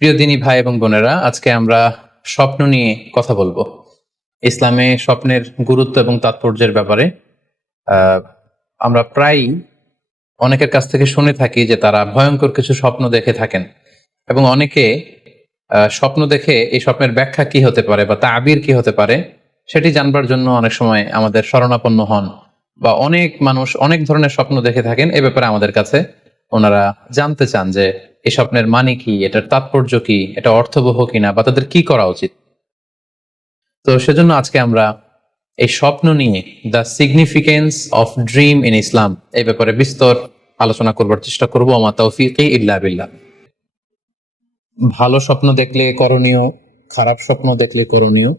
প্রিয় দিনী ভাই এবং বোনেরা, আজকে আমরা স্বপ্ন নিয়ে কথা বলবো। ইসলামে স্বপ্নের গুরুত্ব এবং তাৎপর্যের ব্যাপারে আমরা প্রায়ই অনেকের কাছ থেকে শুনে থাকি যে তারা ভয়ঙ্কর কিছু স্বপ্ন দেখে থাকেন, এবং অনেকে স্বপ্ন দেখে এই স্বপ্নের ব্যাখ্যা কি হতে পারে বা তাবির কি হতে পারে সেটি জানবার জন্য অনেক সময় আমাদের শরণাপন্ন হন, বা অনেক মানুষ অনেক ধরনের স্বপ্ন দেখে থাকেন। এ ব্যাপারে আমাদের কাছে ওনারা জানতে চান যে এই স্বপ্নের মানে কি, এটার তাৎপর্য কি, এটা অর্থবহ কিনা, বা তাদের কি করা উচিত। তো সেজন্য আজকে আমরা এই স্বপ্ন নিয়ে the significance of dream in Islam এই ব্যাপারে বিস্তর আলোচনা করবার চেষ্টা করবো। আমা তাওফীকি ইল্লা বিল্লাহ। ভালো স্বপ্ন দেখলে করণীয়, খারাপ স্বপ্ন দেখলে করণীয়,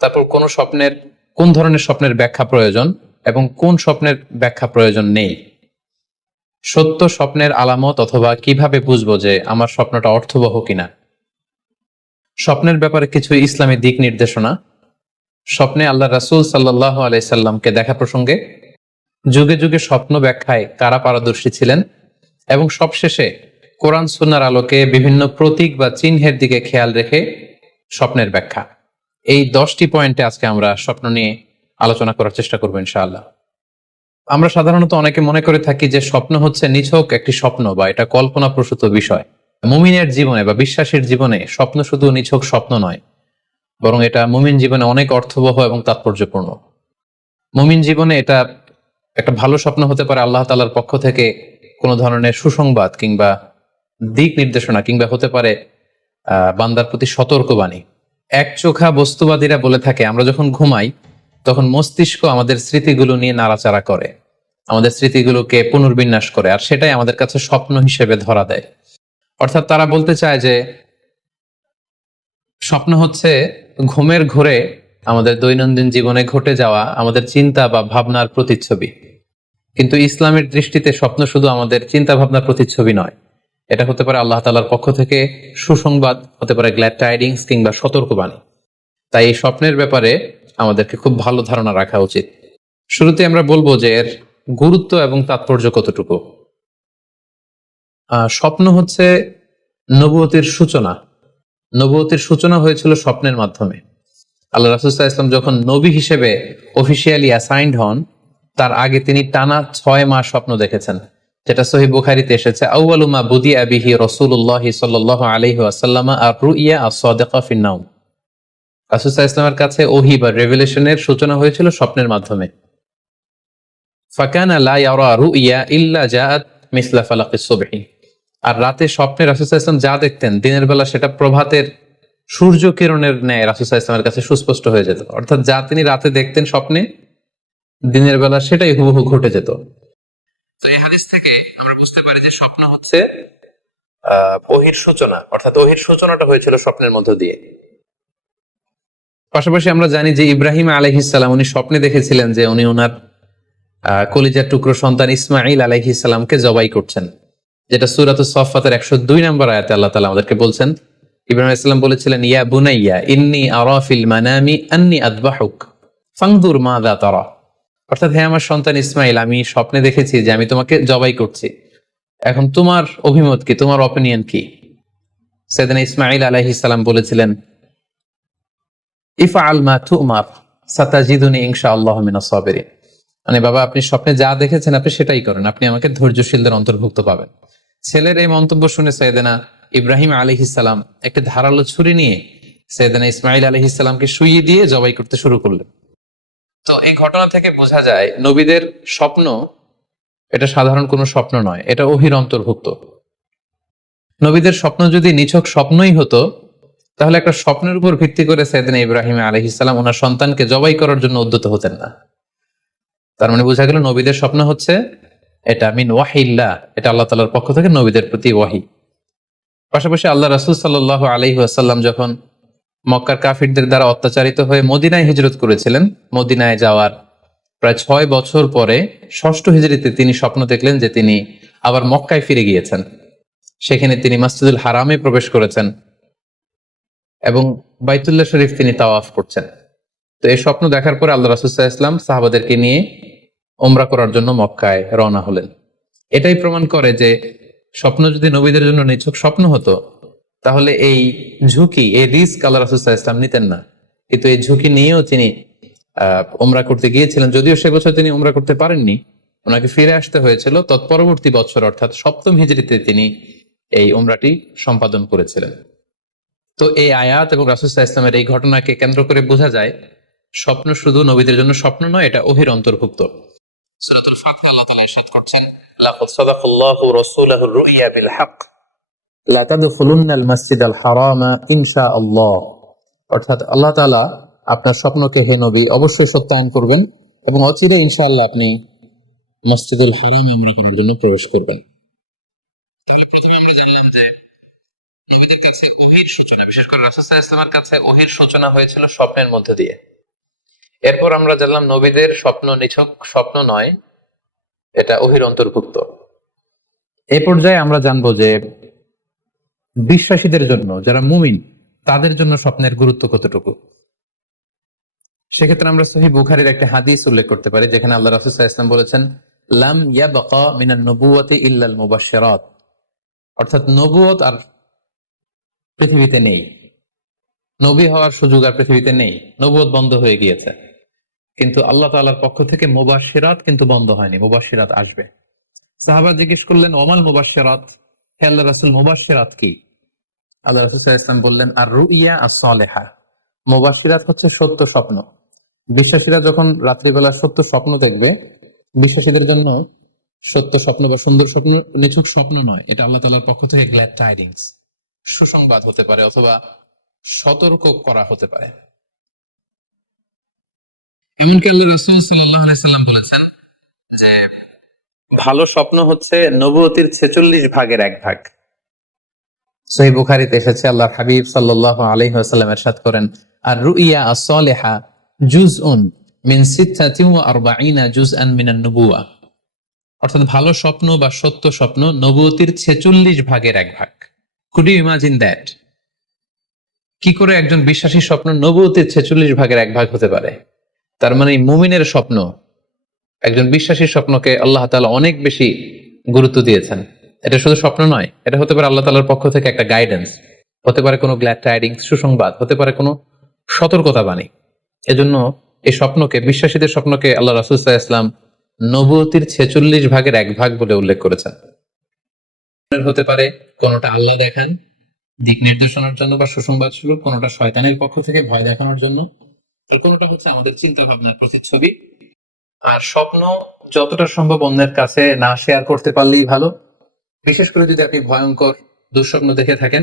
তারপর কোন স্বপ্নের, কোন ধরনের স্বপ্নের ব্যাখ্যা প্রয়োজন এবং কোন স্বপ্নের ব্যাখ্যা প্রয়োজন নেই, সত্য স্বপ্নের আলামত অথবা কিভাবে বুঝবো যে আমার স্বপ্নটা অর্থবহ কিনা, স্বপ্নের ব্যাপারে কিছু ইসলামী দিক নির্দেশনা, স্বপ্নে আল্লাহ রাসূল সাল্লাল্লাহু আলাইহি সাল্লামকে দেখা প্রসঙ্গে, যুগে যুগে স্বপ্ন ব্যাখ্যায় কারা পারদর্শী ছিলেন, এবং সবশেষে কোরআন সুন্নাহর আলোকে বিভিন্ন প্রতীক বা চিহ্নের দিকে খেয়াল রেখে স্বপ্নের ব্যাখ্যা। এই 10টি পয়েন্টে আজকে আমরা স্বপ্ন নিয়ে আলোচনা করার চেষ্টা করবো ইনশাআল্লাহ। আমরা সাধারণত অনেকে মনে করে থাকি যে স্বপ্ন হচ্ছে নিছক একটি স্বপ্ন বা এটা কল্পনা প্রসূত বিষয়। মুমিনের জীবনে বা বিশ্বাসীর জীবনে স্বপ্ন শুধু নিছক স্বপ্ন নয়, বরং এটা মুমিন জীবনে অনেক অর্থবহ এবং তাৎপর্যপূর্ণ। মুমিন জীবনে এটা একটা ভালো স্বপ্ন হতে পারে আল্লাহ তাআলার পক্ষ থেকে কোনো ধরনের সুসংবাদ কিংবা দিক নির্দেশনা, কিংবা হতে পারে বান্দার প্রতি সতর্কবাণী। একচোখা বস্তুবাদীরা বলে থাকে আমরা যখন ঘুমাই তখন মস্তিষ্ক আমাদের স্মৃতিগুলো নিয়ে নাড়াচাড়া করে, আমাদের স্মৃতিগুলোকে পুনর্বিন্যাস করে, আর সেটাই আমাদের কাছে স্বপ্ন হিসেবে ধরা দেয়। অর্থাৎ তারা বলতে চায় যে স্বপ্ন হচ্ছে ঘুমের ঘোরে আমাদের দৈনন্দিন জীবনে ঘটে যাওয়া আমাদের চিন্তা বা ভাবনার প্রতিচ্ছবি। কিন্তু ইসলামের দৃষ্টিতে স্বপ্ন শুধু আমাদের চিন্তা ভাবনার প্রতিচ্ছবি নয়, এটা হতে পারে আল্লাহ তাআলার পক্ষ থেকে সুসংবাদ, হতে পারে গ্ল্যাড টাইডিংস কিংবা সতর্কবাণী। তাই এই স্বপ্নের ব্যাপারে আমাদেরকে খুব ভালো ধারণা রাখা উচিত। শুরুতে আমরা বলবো যে এর গুরুত্ব এবং তাৎপর্য কতটুকু। স্বপ্ন হচ্ছে নবুয়তের সূচনা। নবুয়তের সূচনা হয়েছিল স্বপ্নের মাধ্যমে। আল্লাহ রাসূল সাল্লাল্লাহু আলাইহি ওয়াসাল্লাম যখন নবী হিসেবে অফিসিয়ালি অ্যাসাইন্ড হন, তার আগে তিনি টানা 6 মাস স্বপ্ন দেখেছেন, যেটা সহিহ বুখারীতে এসেছে। আউয়ালু মা বুদিআ বিহি রাসূলুল্লাহ সাল্লাল্লাহু আলাইহি ওয়াসাল্লাম আর-রুইয়া আস-সাদিকা ফিন-নাওম। রাসূল সাল্লাল্লাহু আলাইহি ওয়াসাল্লামের কাছে ওহী বা রেভেলেশনের সূচনা হয়েছিল স্বপ্নের মাধ্যমে। ফাকানা লা ইয়ারা রুইয়া ইল্লা জাআত মিসলা ফালাকিস সুবহি। আর রাতে স্বপ্নে রাসূল সাল্লাল্লাহু আলাইহি ওয়াসাল্লাম যা দেখতেন, দিনের বেলা সেটা প্রভাতের সূর্য কিরণের ন্যায় রাসূল সাল্লাল্লাহু আলাইহি ওয়াসাল্লামের কাছে সুস্পষ্ট হয়ে যেত। অর্থাৎ যা তিনি রাতে দেখতেন স্বপ্নে, দিনের বেলা সেটাই হুবহু ঘটে যেত। তো এই হাদিস থেকে আমরা বুঝতে পারি যে স্বপ্ন হচ্ছে ওহীর সূচনা, অর্থাৎ ওহীর সূচনাটা হয়েছিল স্বপ্নের মধ্য দিয়ে। পাশাপাশি আমরা জানি যে ইব্রাহিম আলাইহিস সালাম উনি স্বপ্নে দেখেছিলেন যে উনি ওনার কলিজার টুকরো সন্তান ইসমাঈল আলাইহিস সালামকে জবাই করছেন, যেটা সূরাতুস সাফফাতের 102 নম্বর আয়াতে আল্লাহ তাআলা আমাদেরকে বলছেন। ইব্রাহিম আলাইহিস সালাম বলেছিলেন, ইয়া বুনাইয়া ইন্নী আরা ফিল মানামি আন্নী আযবাহুক ফানজুর মাযা তারা। অর্থাৎ, হে আমার সন্তান ইসমাইল, আমি স্বপ্নে দেখেছি যে আমি তোমাকে জবাই করছি, এখন তোমার অভিমত কি, তোমার অপিনিয়ন কি? সাইয়েদনা ইসমাঈল আলাইহিস সালাম বলেছিলেন, ইফআল মা তুমার সাতাজিদুনি ইনশাআল্লাহু মিনাস সাবিরিন। মানে বাবা, আপনি স্বপ্নে যা দেখেছেন আপনি সেটাই করেন, আপনি আমাকে ধৈর্যশীলদের অন্তর্ভুক্ত পাবেন। ছেলের এই মন্তব্য শুনে সাইয়েদনা ইব্রাহিম আলাইহিস সালাম একটি ধারালো ছুরি নিয়ে সাইয়েদনা ইসমাঈল আলাইহিস সালামকে শুইয়ে দিয়ে জবাই করতে শুরু করলেন। তো এই ঘটনা থেকে বোঝা যায় নবীদের স্বপ্ন এটা সাধারণ কোনো স্বপ্ন নয়, এটা ওহীর অন্তর্ভুক্ত। নবীদের স্বপ্ন যদি নিছক স্বপ্নই হতো, তাহলে একটা স্বপ্নের উপর ভিত্তি করে সাইয়েদনা ইব্রাহিম আলাইহিস সালাম ওনার সন্তানকে জবাই করার জন্য উদ্যত হতেন না। তার মানে বোঝা গেল নবীদের স্বপ্ন হচ্ছে এটা মিন ওয়াহিল্লাহ, এটা আল্লাহ তাআলার পক্ষ থেকে নবীদের প্রতি ওয়াহি। পাশাপাশি আল্লাহ রাসূল সাল্লাল্লাহু আলাইহি ওয়াসাল্লাম যখন মক্কার কাফিরদের দ্বারা অত্যাচারিত হয়ে মদিনায় হিজরত করেছিলেন, মদিনায় যাওয়ার প্রায় 6 বছর পরে 6ষ্ঠ হিজরিতে তিনি স্বপ্ন দেখলেন যে তিনি আবার মক্কায় ফিরে গিয়েছেন। সেখানে তিনি মসজিদুল হারামে প্রবেশ করেছেন এবং বাইতুল্লাহ শরীফ তিনি তাওয়াফ করছেন। তো এই স্বপ্ন দেখার পরে আল্লাহ রাসূল সাল্লাল্লাহু আলাইহি ওয়াসাল্লাম সাহাবাদেরকে নিয়ে উমরা করার জন্য মক্কায় রওনা হলেন। এটাই প্রমাণ করে যে স্বপ্ন যদি নবীদের জন্য নিছক স্বপ্ন হতো, তাহলে এই ঝুঁকি, এই রিস্ক আল্লাহ রাসূল সাল্লাল্লাহু আলাইহি ওয়াসাল্লাম নিতেন না। কিন্তু এই ঝুঁকি নিয়েও তিনি উমরা করতে গিয়েছিলেন, যদিও সে বছর তিনি উমরা করতে পারেননি, ওনাকে ফিরে আসতে হয়েছিল। তৎপরবর্তী বছর অর্থাৎ 7ম হিজরিতে তিনি এই উমরাটি সম্পাদন করেছিলেন। তো এই আয়াত এবং রাসূল সাল্লাল্লাহু আলাইহি ওয়াসাল্লামের এই ঘটনাকে কেন্দ্র করে বোঝা যায় স্বপ্ন শুধু নবীদের জন্য স্বপ্ন নয়, এটা ওহীর অন্তর্ভুক্ত। সূরাতুল ফাতহ আল্লাহ তাআলা ইরশাদ করছেন, লাকাদ সাদাকাল্লাহু রাসূলাহু রুইয়া বিল হক লা তাদখুলুন্নাল মাসজিদাল হারামা ইনশাআল্লাহ। অর্থাৎ আল্লাহ তাআলা আপনার স্বপ্নকে হে নবী অবশ্যই সত্যায়ন করবেন এবং অচিরে ইনশাআল্লাহ আপনি মসজিদুল হারামে উমরা করার জন্য প্রবেশ করবেন। তাহলে প্রথমে আমরা জানলাম যে নবীদের কাছে ওহীর সূচনা, বিশেষ করে রাসূল সাল্লাল্লাহু আলাইহি ওয়াসাল্লামের কাছে ওহীর সূচনা হয়েছিল স্বপ্নের মধ্যে দিয়ে। এরপর আমরা জানলাম নবীদের স্বপ্ন নিছক স্বপ্ন নয়, এটা ওহীর অন্তর্ভুক্ত। এই পর্যায়ে আমরা জানবো যে বিশ্বাসীদের জন্য, যারা মুমিন, তাদের জন্য স্বপ্নের গুরুত্ব কতটুকু। সেক্ষেত্রে আমরা সহিহ বুখারীর একটা হাদিস উল্লেখ করতে পারি, যেখানে আল্লাহ রাসূল সাল্লাল্লাহু আলাইহি ওয়াসাল্লাম বলেছেন, লাম ইয়াবকা মিনান নবুওয়াতি ইল্লাল মুবাশশিরাত। অর্থাৎ নবুয়ত আর পৃথিবীতে নেই, নবী হওয়ার সুযোগ আর পৃথিবীতে নেই, নবুয়ত বন্ধ হয়ে গিয়েছে। কিন্তু আল্লাহ তাআলার পক্ষ থেকে মুবাশশিরাত কিন্তু বন্ধ হয়নি, মুবাশশিরাত আসবে। সাহাবা জিজ্ঞেস করলেন, ওমাল মুবাশশিরাত, হে আল্লাহর রাসূল মুবাশশিরাত কি? আল্লাহ রাসূল সাল্লাল্লাহু আলাইহি ওয়াসাল্লাম বললেন, আর রুইয়া আস-সালিহা। মুবাশশিরাত হচ্ছে সত্য স্বপ্ন। বিশ্বাসীরা যখন রাত্রিবেলা সত্য স্বপ্ন দেখবে, বিশ্বাসীদের জন্য সত্য স্বপ্ন বা সুন্দর স্বপ্ন নিছক স্বপ্ন নয়, এটা আল্লাহ তাআলার পক্ষ থেকে গ্ল্যাড টাইডিংস, সুসংবাদ হতে পারে অথবা সতর্ক করা হতে পারে। এমনকি আল্লাহ রাসূল সাল্লাল্লাহু আলাইহি ওয়াসাল্লাম বলেছেন যে ভালো স্বপ্ন হচ্ছে নবুয়তির 46 ভাগের 1 ভাগ। সহিহ বুখারীতে এসেছে, আল্লাহর হাবিব সাল্লাল্লাহু আলাইহি ওয়াসাল্লাম ইরশাদ করেন, আর রুইয়া আস-সালিহা জুজউন মিন 46 জুজআন মিনান নুবুওয়া। অর্থাৎ ভালো স্বপ্ন বা সত্য স্বপ্ন নবুয়তির 46 ভাগের 1 ভাগ। Could you imagine that? কি করে একজন বিশ্বাসী স্বপ্ন নবুয়তির 46 ভাগের 1 ভাগ হতে পারে? তার মানে মুমিনের স্বপ্ন, একজন বিশ্বাসীর স্বপ্নকে আল্লাহ তাআলা অনেক বেশি গুরুত্ব দিয়েছেন। এটা শুধু স্বপ্ন নয়, এটা হতে পারে আল্লাহ তাআলার পক্ষ থেকে একটা গাইডেন্স, হতে পারে কোনো গ্ল্যাড টাইডিংস, সুসংবাদ, হতে পারে কোনো সতর্কতা বাণী। এজন্য এই স্বপ্নকে, বিশ্বাসীদের স্বপ্নকে আল্লাহ রাসূল সাল্লাল্লাহু আলাইহি ওয়াসাল্লাম নবুয়তির 46 ভাগের 1 ভাগ বলে উল্লেখ করেছেন। হতে পারে কোনোটা আল্লাহ দেখান দিক নির্দেশনার জন্য বা সুসংবাদ স্বরূপ, কোনোটা শয়তানের পক্ষ থেকে ভয় দেখানোর জন্য, আর কোনোটা হচ্ছে আমাদের চিন্তা ভাবনার প্রতিচ্ছবি। আর স্বপ্ন যতটা সম্ভব অন্যের কাছে না শেয়ার করতে পারলেই ভালো, বিশেষ করে যদি আপনি ভয়ঙ্কর দুঃস্বপ্ন দেখে থাকেন।